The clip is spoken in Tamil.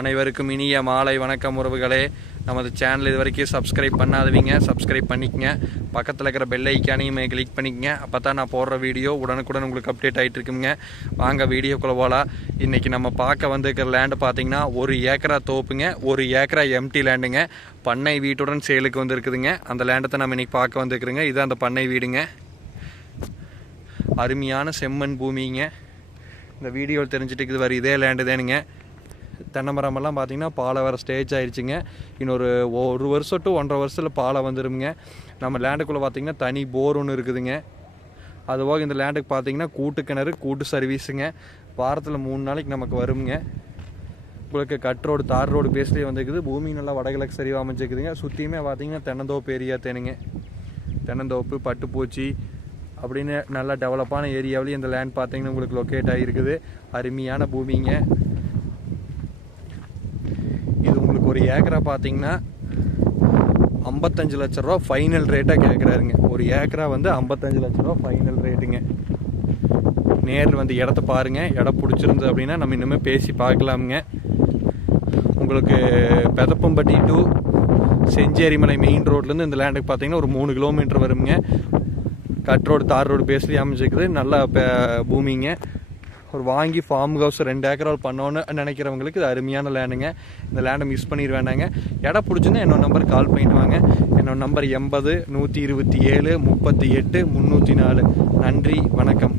அனைவருக்கும் இனிய மாலை வணக்கம் உறவுகளே. நமது சேனல் இது வரைக்கும் சப்ஸ்கிரைப் பண்ணாதவங்க சப்ஸ்கிரைப் பண்ணிக்கங்க. பக்கத்தில் இருக்கிற பெல் ஐக்கானையும் கிளிக் பண்ணிக்கங்க. அப்போ தான் நான் போடுற வீடியோ உடனுக்குடன் உங்களுக்கு அப்டேட் ஆகிட்டு இருக்குங்க. வாங்க வீடியோக்குள்ளே போகலாம். இன்றைக்கி நம்ம பார்க்க வந்துருக்கிற லேண்டு பார்த்திங்கன்னா 1 ஏக்கரா தோப்புங்க, 1 ஏக்கரா எம்டி லேண்டுங்க. பண்ணை வீட்டுடன் சேலுக்கு வந்துருக்குதுங்க. அந்த லேண்டை நம்ம இன்றைக்கி பார்க்க வந்துருக்குறோங்க. இது அந்த பண்ணை வீடுங்க. அருமையான செம்மண் பூமிங்க. இந்த வீடியோவில் தெரிஞ்சுட்டு இருக்குது வர இதே லேண்டு தானுங்க. தென்னை மரமெல்லாம் பார்த்திங்கன்னா பாலை வர ஸ்டேஜ் ஆகிடுச்சிங்க. இன்னொரு 1 வருஷம் டு 1.5 வருஷத்தில் பாலை வந்துடுங்க. நம்ம லேண்டுக்குள்ளே பார்த்திங்கன்னா தனி போர் ஒன்று இருக்குதுங்க. அதுபோக இந்த லேண்டுக்கு பார்த்திங்கன்னா கூட்டு கிணறு, கூட்டு சர்வீஸுங்க. வாரத்தில் 3 நாளைக்கு நமக்கு வருங்க. உங்களுக்கு கட் ரோடு, தார் ரோடு பேஸ்லேயே வந்துருக்குது. பூமி நல்லா வடகிழக்கு சரிவாக அமைச்சிருக்குதுங்க. சுற்றியுமே பார்த்திங்கன்னா தென்னந்தோப்பு ஏரியா தேனுங்க. தென்னந்தோப்பு, பட்டுப்பூச்சி அப்படின்னு நல்லா டெவலப்பான ஏரியாவிலேயே இந்த லேண்ட் பார்த்திங்கன்னா உங்களுக்கு லொக்கேட் ஆகிருக்குது. அருமையான பூமிங்க. இது உங்களுக்கு 1 ஏக்கரா பார்த்தீங்கன்னா 55 லட்ச ரூபா ஃபைனல் ரேட்டாக கேட்குறாருங்க. 1 ஏக்கரா வந்து 55 லட்ச ரூபா ஃபைனல் ரேட்டுங்க. நேரில் வந்து இடத்த பாருங்கள். இடம் பிடிச்சிருந்து அப்படின்னா நம்ம இன்னுமே பேசி பார்க்கலாமுங்க. உங்களுக்கு பெதப்பம்பட்டி டு செஞ்சேரிமலை மெயின் ரோட்லேருந்து இந்த லேண்டுக்கு பார்த்தீங்கன்னா ஒரு 3 கிலோமீட்டர் வருங்க. கட் ரோடு, தார் ரோடு பேஸ்லேயே அமைச்சிருக்குது. நல்ல பூமிங்க. ஒரு வாங்கி ஃபார்ம் ஹவுஸ் 2 ஏக்கரால் பண்ணோன்னு நினைக்கிறவங்களுக்கு இது அருமையான லேண்டுங்க. இந்த லேண்டை மிஸ் பண்ணிட வேண்டாங்க. இடம் பிடிச்சுன்னா என்னோட நம்பர் கால் பண்ணிட்டு வாங்க. என்னோட நம்பர் 80 127 38 304. நன்றி, வணக்கம்.